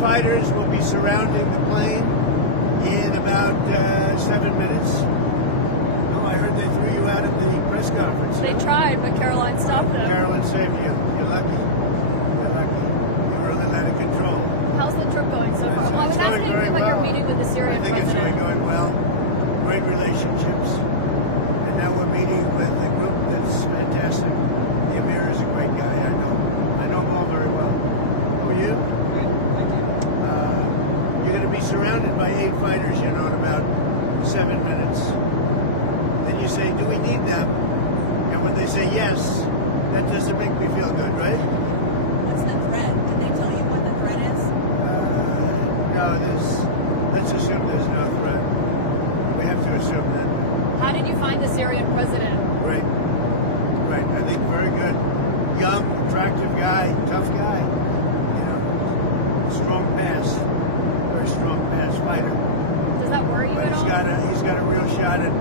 fighters will be surrounding the plane in about 7 minutes. Oh, I heard they threw you out at the press conference. They tried, but Caroline stopped them. Caroline saved you. You're lucky. You're lucky. You were a little out of control. How's the trip going so far? Well, I was It's going asking you very about well. your meeting with the Syrian I think president. it's going well. Great relationships. And now we're meeting with a group that's fantastic. The Emir is a great guy. I know him all very well. Who are you? Good. Thank you. You're going to be surrounded by 8 fighters, in about 7 minutes. Then you say, do we need them? And when they say yes, that doesn't make me feel good, right? What's the threat? Did they tell you what the threat is? No, let's assume there's no threat. We have to assume that. How did you find the Syrian president? Great. I think very good. Young, attractive guy, tough guy. Strong pass. Very strong pass fighter. Does that worry you But at all? he's got a real shot at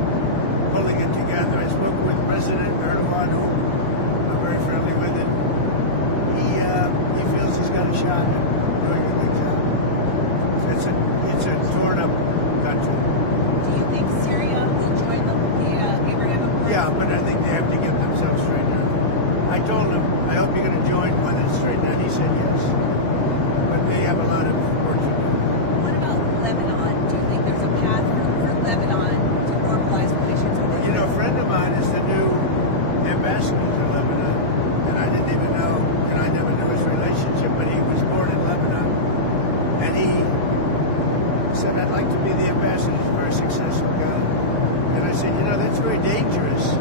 pulling it together. I spoke with President Erdogan, who I'm very friendly with him. He feels he's got a shot at doing a good job. It's a torn up country. Do you think Syria will join the Abraham Accords? Yeah, but I think they have to get themselves straightened out. I told him, I hope you're going to join one that's straightened out. He said yes. But they have a lot of work to do. What about Lebanon? Do you think there's a path for Lebanon to normalize relations with Israel? A friend of mine is the new ambassador to Lebanon. And I didn't even know, and I never knew his relationship, but he was born in Lebanon. And he said, I'd like to be the ambassador. He's a very successful guy. And I said, that's very dangerous.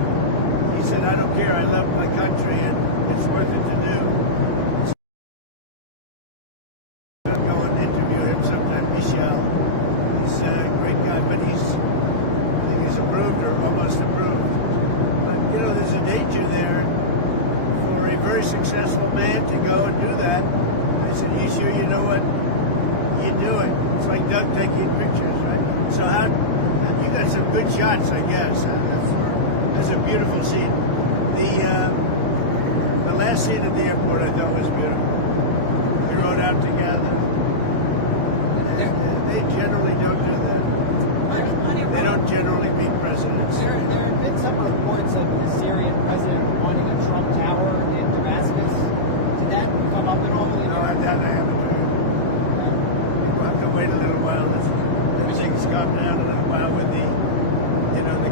He said, I don't care. I love my country, and it's worth it to do. I'll go and interview him sometime, Michel. He's a great guy, but I think he's approved or almost approved. But, there's a danger there for a very successful man to go and do that. I said, you sure you know what you're doing? It's like Doug taking pictures, right? So you got some good shots, I guess. That's a beautiful scene. The last scene at the airport I thought was beautiful. We rode out together. They generally don't do that. They don't generally meet presidents. There have been some reports of the Syrian president wanting a Trump Tower in Damascus. Did that come up at all? No, that I haven't heard. We'll have to wait a little while. Everything's calmed down a little while with the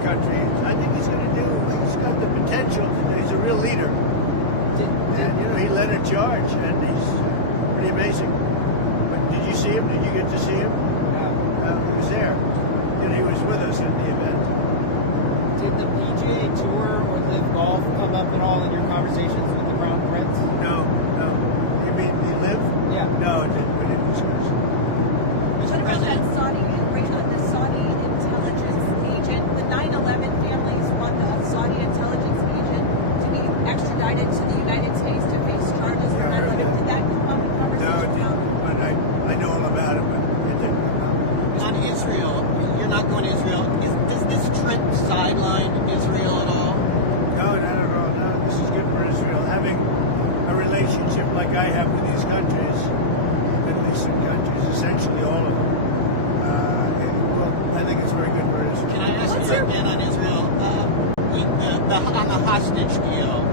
country. I think he's got the potential. He's a real leader. And, he led a charge, and he's pretty amazing. But did you see him? Did you get to see him? No. He was there. He was with us at the event. Did the PGA Tour or Live Golf come up at all in your conversations with the Crown Prince? No. You mean the Live? Yeah. No, we didn't discuss it. What about that the Saudi intelligence agent? The 9/11 families want the Saudi intelligence agent to be extradited to the United States to face charges for 9/11. Did that come up in No, it conversation? didn't. But I know all about it, but it didn't come up. On Israel, you're not going to Israel. Does this trip sideline Israel at all? No, not at all. No, this is good for Israel. Having a relationship like I have with these countries, Middle Eastern countries, essentially all of them, I think it's very good for Israel. Can I ask you again on Israel? On the hostage deal,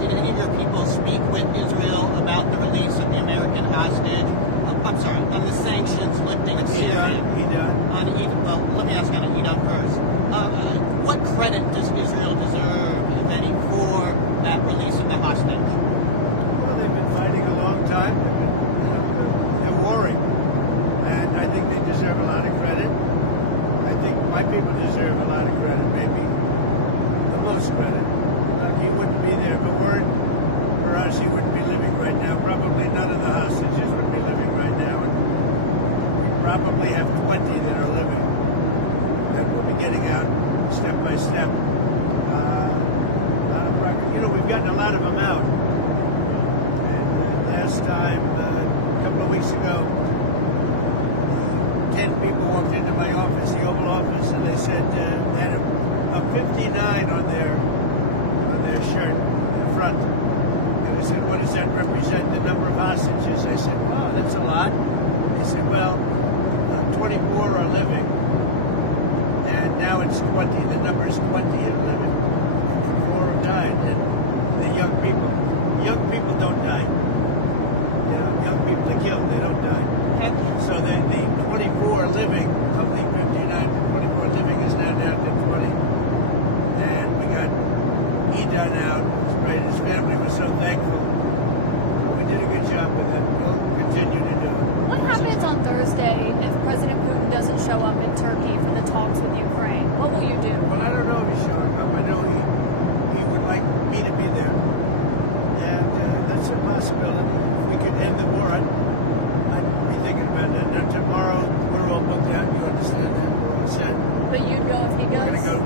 did any of your people speak with Israel about the release of the American hostage? I'm sorry, on the sanctions lifting of Syria. He done. Let me ask on Edom first. What credit does Israel deserve, if any, for that release of the hostage? Well, they've been fighting a long time. They're warring. And I think they deserve a lot of credit. I think my people deserve a lot of credit, maybe the most credit. He wouldn't be there. If it weren't for us, he wouldn't be living right now. Probably none of the hostages would be living right now. And we probably have 20 that are living. And we'll be getting out step by step. A lot of progress. We've gotten a lot of them out. And last time, a couple of weeks ago, 10 people walked into my office, the Oval Office, and they said they had a 59 on their shirt, the front. And they said, what does that represent, the number of hostages? I said, wow, that's a lot. now it's 20. The number is 20 and 11. 4 have died, and the young people don't die. Young people are killed, they don't die. So the 24 living of the 59 to 24 living is now down to 20. And we got Ida now. It was great. His family was so thankful. We did a good job with it. We'll continue to do it. What happens on Thursday if President Putin doesn't show up in Turkey for the talks with Ukraine? What will you do? Well, I don't know if he's showing up. I know he would like me to be there. And that's a possibility. If we could end the war, I'd be thinking about that. Now, tomorrow, we're all booked out. You understand that? We're all set. But you'd go if he We're goes? going to go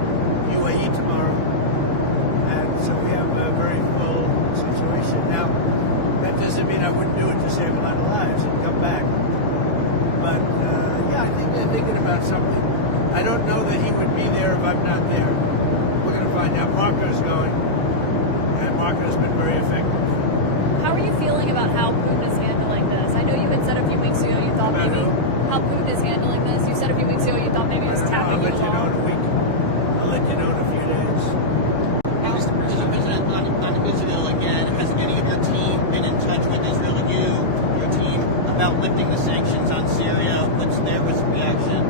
UAE tomorrow. And so we have a very full situation. Now, that doesn't mean I wouldn't do it to save a lot of lives and come back. But, yeah, I think they're thinking about something. I don't know that he would be there if I'm not there. We're going to find out. Marco's going. And Marco's been very effective. How are you feeling about how Putin is handling this? I know you had said a few weeks ago you thought About maybe who? how Putin is handling this. You said a few weeks ago you thought maybe he was tapping I'll you let you know in along. a week. I'll let you know in a few days. Mr. President, on Israel again, has any of your team been in touch with Israel, your team, about lifting the sanctions on Syria? What's their reaction?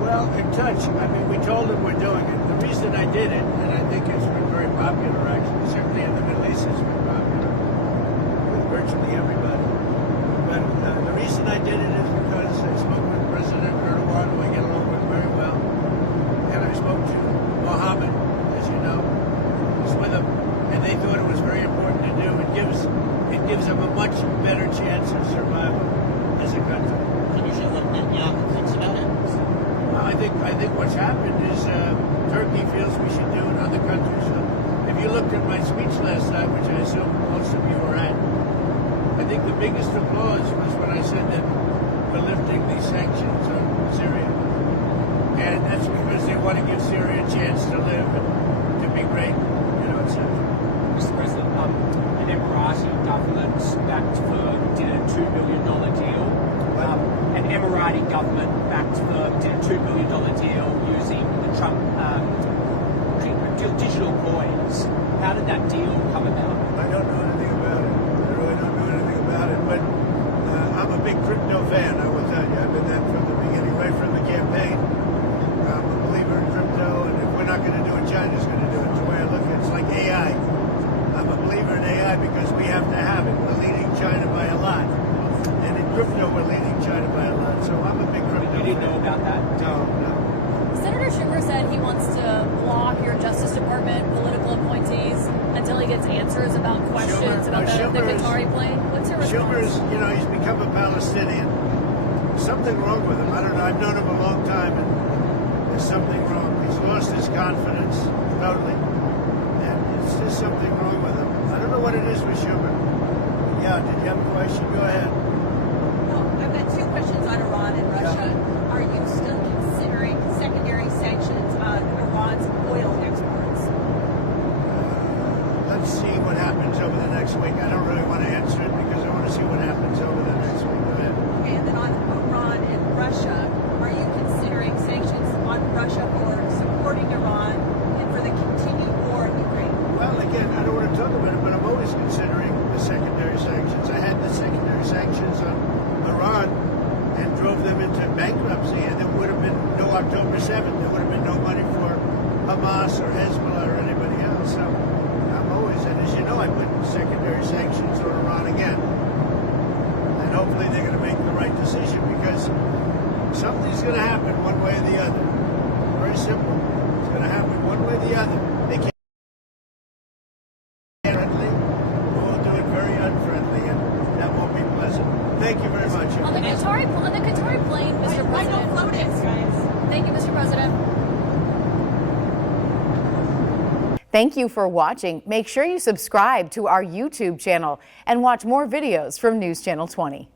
Well, in touch. I mean, we told them we're doing it. The reason I did it, and I think it's been very popular, actually, certainly in the Middle East, it's been popular with virtually everybody. But the reason I did it is because I spoke with President Erdogan, who I get along with very well, and I spoke to Mohammed, as you know, was with them, and they thought it was very important to do. It gives them a much better chance of survival as a country. Can you show what Netanyahu thinks about it? Well, I think what's happened is Turkey feels we should do it. Other countries. If you looked at my speech last night, which I assume most of you were at, I think the biggest applause was when I said that we're lifting these sanctions on Syria, and that's because they want to give Syria a chance to live and to be great, etc. Mr. President, an Emirati government did a $2 billion deal. An Emirati government did a $2 billion deal using the Trump digital coins. How did that deal come about? I don't know anything about it. I really don't know anything about it, but I'm a big crypto fan, I will tell you. I've been that from the beginning, right from the campaign. I'm a believer in crypto, and if we're not going to do it, China's going to do it. The way I look at it, it's like AI. I'm a believer in AI because we have to have it. We're leading China by a lot. And in crypto, we're leading China by a lot. So I'm a big crypto You didn't fan. know about that? No. Senator Schumer said he wants to block your Justice Department political appointees until he gets answers about questions about the Qatari plane. What's your response? Schumer's, he's become a Palestinian. Something wrong with him. I don't know. I've known him a long time, and there's something wrong. He's lost his confidence totally, and it's just something wrong with him. I don't know what it is with Schumer. Yeah, did you have a question? Go ahead. Well, I've got two questions on Iran and Russia. Are you still considering secondary sanctions on Iran's oil exports? Let's see what happens over the next week. I don't really want to answer it because I want to see what happens over the next week. Go ahead. Okay, and then on Iran and Russia, are you considering sanctions on Russia for supporting Iran and for the continued war in Ukraine? Well, again, I don't want to talk about it, but I'm always considering the secondary sanctions. I had the secondary sanctions on Iran and drove them into bankruptcy, and there would have been no October 7th. There would have been no money for Hamas or Hezbollah or anybody else. So I'm always, and as you know, I put secondary sanctions on Iran again. And hopefully they're going to make the right decision because something's going to happen one way or the other. Very simple. It's going to happen one way or the other. They can't be friendly. We'll do it very unfriendly, and that won't be pleasant. Thank you very much. On the Qatari plane, Mr. I don't President. float it, guys. Thank you, Mr. President. Thank you for watching. Make sure you subscribe to our YouTube channel and watch more videos from News Channel 20.